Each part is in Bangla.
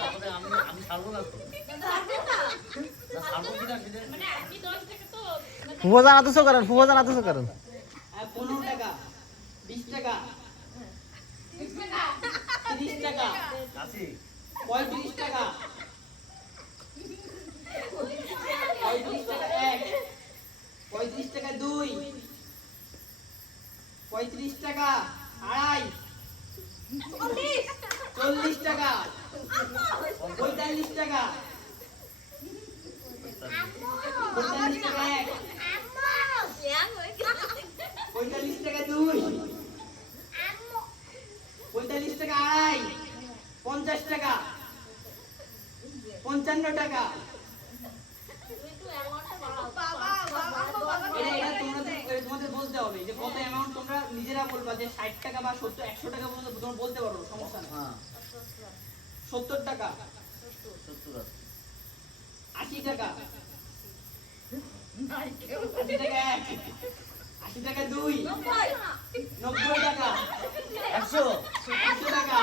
তারপরে আমি ছাড়বো না তো। ছাড়বো কিনা সেটা মানে আপনি 10 টাকা তো ফুফো জানা তো করেন, ফুফো জানা তো করেন। 15 টাকা, 20 টাকা, 30 টাকা, আছি 35 টাকা, 35 টাকা 1, 35 টাকা 2, 35 টাকা 2.5, 40 টাকা, 45 টাকা, 45 টাকা 1, 45 টাকা 2, 45 টাকা 2.5, 50 টাকা, 55 টাকা। এটা তোমাদের বলতে হবে যে কত অ্যামাউন্ট তোমরা নিজেরা বলবা যে 60 টাকা বা 70 100 টাকা পর্যন্ত তোমরা বলতে পারো, সমস্যা নেই। হ্যাঁ 70 টাকা, 70 আছে 80 টাকা, 80 টাকা 1, 80 টাকা 2, 90 টাকা, 100 100 টাকা,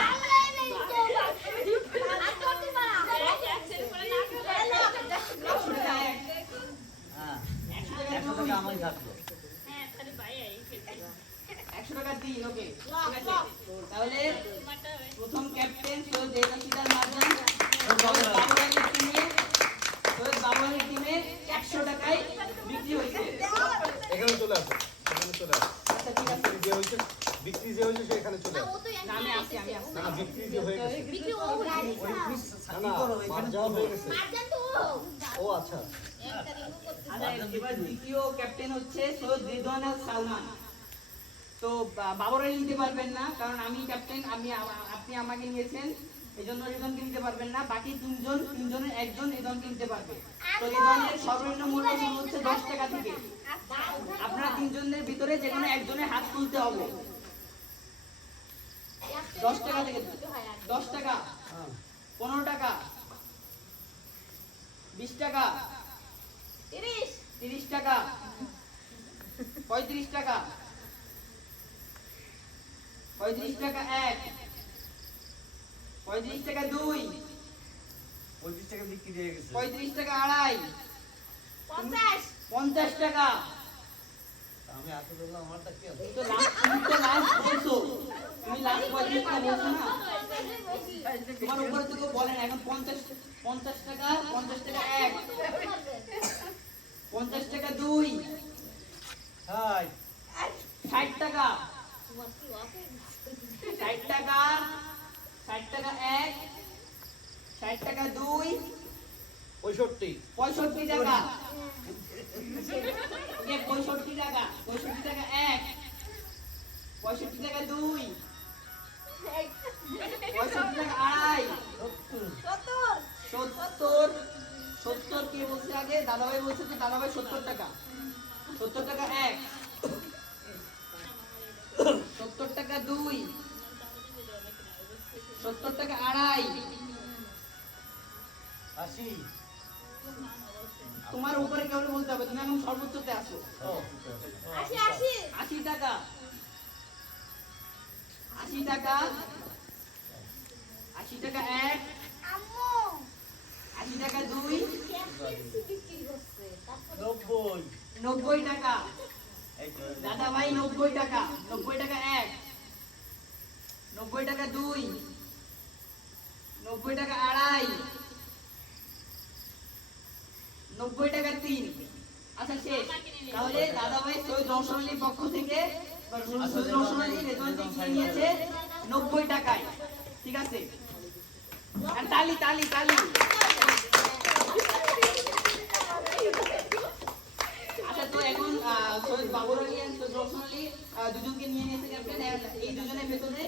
100 টাকা 1, হ্যাঁ 100 টাকা 100 2, টাকা আমারই থাকলো। হ্যাঁ খালি ভাই এই 100 টাকা 3, ওকে ঠিক আছে। তাহলে প্রথম ক্যাপ্টেন সৈয়দ দেবশিদার মার্জান বাবুরানের টিমে, সৈয়দ বাবুরানের টিমে 100 টাকায় বিক্রি হয়েছে। এখানে চলে আসো, এখানে চলে আসো। আচ্ছা ঠিক আছে, বিক্রি যে হয়েছে, বিক্রি যে হয়েছে সে এখানে চলে আসো। না, আমি আসছি। না না, বিক্রি যে হয়ে গেছে। ওই প্লিজ না কি না, করো এখানে মার যাওয়া হয়ে গেছে। ও আচ্ছা, আচ্ছা, এবার দ্বিতীয় ক্যাপ্টেন হচ্ছে সৈয়দ রিদওয়ান আল সালমান। তো বাবুরানি নিতে পারবেন না, কারণ আমি ক্যাপ্টেন, আপনি আমাকে নিয়েছেন, এজন্য রিদওয়ানকে নিতে পারবেন না। বাকি তিনজনের একজন রিদওয়ানকে নিতে পারবে। তো রিদওয়ানের সর্বনিম্ন মূল্য শুরু হচ্ছে 10 টাকা থেকে। আপনারা তিনজনের ভিতরে যে কোনো একজনের হাত তুলতে হবে। 10 টাকা থেকে 10 টাকা, 15 টাকা, 20 টাকা, 30 টাকা, 35 টাকা, 35 টাকা 1, 35 টাকা 2, 25 টাকা বিক্রি হয়ে গেছে 35 টাকা 2.5, 50 টাকা। আমি এত বললাম আমারটা কি আছে তুমি তো লাস্ট বলছো, তুমি লাস্ট 35 টাকা বলছো না, তোমার উপরে থেকে বলেন। এখন 50 টাকা, 50 টাকা 1, 50 টাকা 2, হাই 60 টাকা, 60 টাকা, 60 টাকা 1, 60 টাকা 2, 65, 65 টাকা, ওকে 65 টাকা, 65 টাকা 1, 65 টাকা 2, 65 টাকা 2.5, 70 কে বলছে আগে? দাদাভাই বলছে, তো দাদাভাই 70 টাকা, 70 টাকা 1, 70 টাকা 2, 70 টাকা 2.5। 80 তোমার উপরে কেউ বলতে হবে, তুমি এখন সর্বোচ্চতে আসো। 80 টাকা, 80 টাকা, 80 টাকা 1, 80 টাকা 2, 90 90 টাকা, এই তো দাদা ভাই 90 টাকা, 90 টাকা 1, 90 টাকা 2, 90 টাকা 2.5, 90 টাকা 3। আচ্ছা শেষ। তাহলে দাদা ভাই সৈয়দ রওশন আলীর পক্ষ থেকে সৈয়দ রওশন আলী রেজওয়ান থেকে নিয়েছে 90 টাকায়, ঠিক আছে? আর তালি তালি তালি। আচ্ছা, তো এখন সৈয়দ বাবুর আলী আর সৈয়দ রওশন আলী দুজনকে নিয়ে নিয়েছে ক্যাপ্টেন। এই দুজনের ভেতরে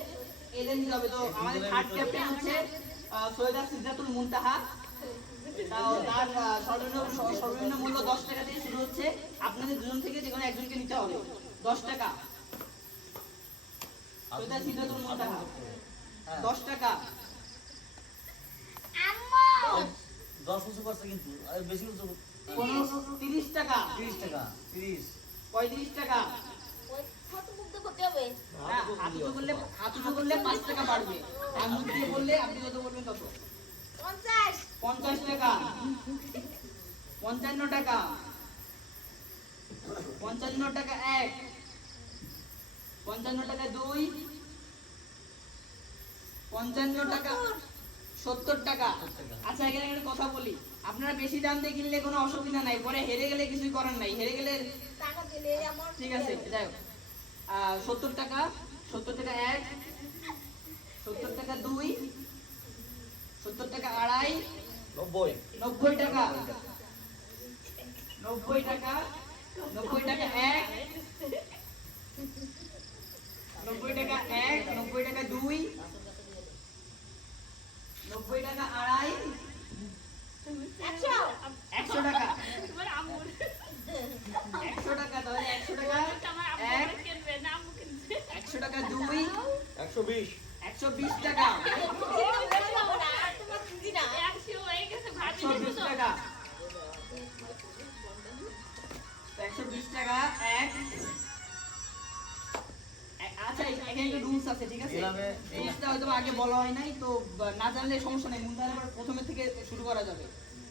এদের নিতে হবে। তো আমাদের থার্ড ক্যাপ্টেন হচ্ছে সৈয়দা সিদ্ধাতুল মুনতাহা। তার সর্বনিম্ন মূল্য 10 টাকা থেকে শুরু হচ্ছে। আপনাদের দুজন থেকে যে কোনো একজনকে নিতে হবে 10 টাকা। সৈয়দা সিদ্ধাতুল মুনতাহা 10 টাকা। 10 উঁচু করছে কিন্তু আর বেশি উঁচু 30 টাকা, 30 টাকা 30 35 টাকা। হ্যাঁ, হাত উঁচু করলে 5 টাকা বাড়বে। আর মুখ দিয়ে বললে আপনি যত বলবেন তত। 50 টাকা 55 টাকা 55 টাকা 1 55 টাকা 2 55 টাকা 70 টাকা আচ্ছা এখানে একটা কথা বলি আপনারা বেশি দাম দিয়ে কিনলে কোনো অসুবিধা নাই পরে হেরে গেলে কিছুই করার নাই হেরে গেলে ঠিক আছে যাই হোক 70 টাকা 1 70 টাকা 2 70 টাকা আড়াই 90 90 টাকা 90 টাকা 90 টাকা 1 90 টাকা 1 90 টাকা 2 90 টাকা আড়াই 100 টাকা তোমার আম্মুর 100 টাকা তাহলে 100 টাকা আমার 1 আম্মু কিনবে না আম্মু কিনবে 100 টাকা 2 120 120 টাকা 100 হয়ে গেছে ভাবি 120 টাকা 120 টাকা 1 আচ্ছা এখানে একটা রুলস আছে ঠিক আছে এভাবে- রুলসটা হয়তো আগে বলা হয় নাই তো না জানলে সমস্যা নেই মনে হয় আবার প্রথমে থেকে শুরু করা যাবে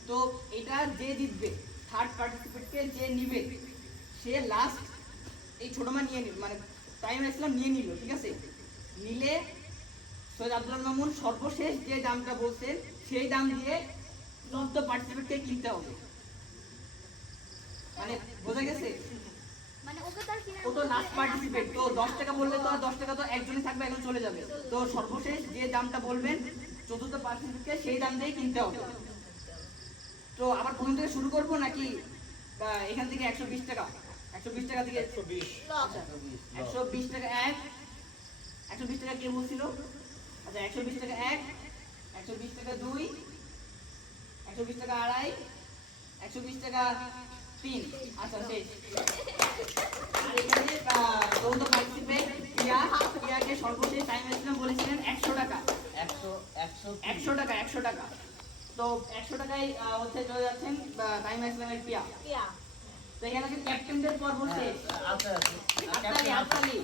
তো এটা যে জিতবে থার্ড পার্টিসিপেটকে যে নিবে সে লাস্ট এই ছোট মা নিয়ে নিল মানে তাইম ইসলাম নিয়ে নিল ঠিক আছে নিলে সৈয়দ আব্দুল মামুন সর্বশেষ যে দামটা বলছেন সেই দাম দিয়ে 14 পার্টিসিপেটকে কিনতে হবে মানে বোঝা গেছে ও তো লাস্ট পার্টিসিপেট তো 10 টাকা বললে তো আর 10 টাকা তো একজনই থাকবে এখন চলে যাবে তো সর্বশেষ যে দামটা বলবেন চতুর্থ পার্টিসিপেটকে সেই দাম দিয়ে কিনতে হবে তো আবার প্রথম থেকে শুরু করব নাকি এখান থেকে 120 টাকা 120 টাকা থেকে 120 আচ্ছা 120 টাকা 1 120 টাকা কে বলছিল আচ্ছা 120 টাকা 1 120 টাকা 2 120 টাকা আড়াই 120 টাকা 3 আচ্ছা শেষ আর এখানে চৌদ্দ পার্টিসিপেট প্রিয়াকে সর্বশেষ টাইম ইসলাম বলেছিলেন 100 টাকা 100 টাকা 100 টাকা তো 100 টাকায় হচ্ছে চলে যাচ্ছেন টাইম ইসলামের প্রিয়া তো এখানে হচ্ছে ক্যাপ্টেনদের পর্ব শেষ আচ্ছা আত্তালি আত্তালি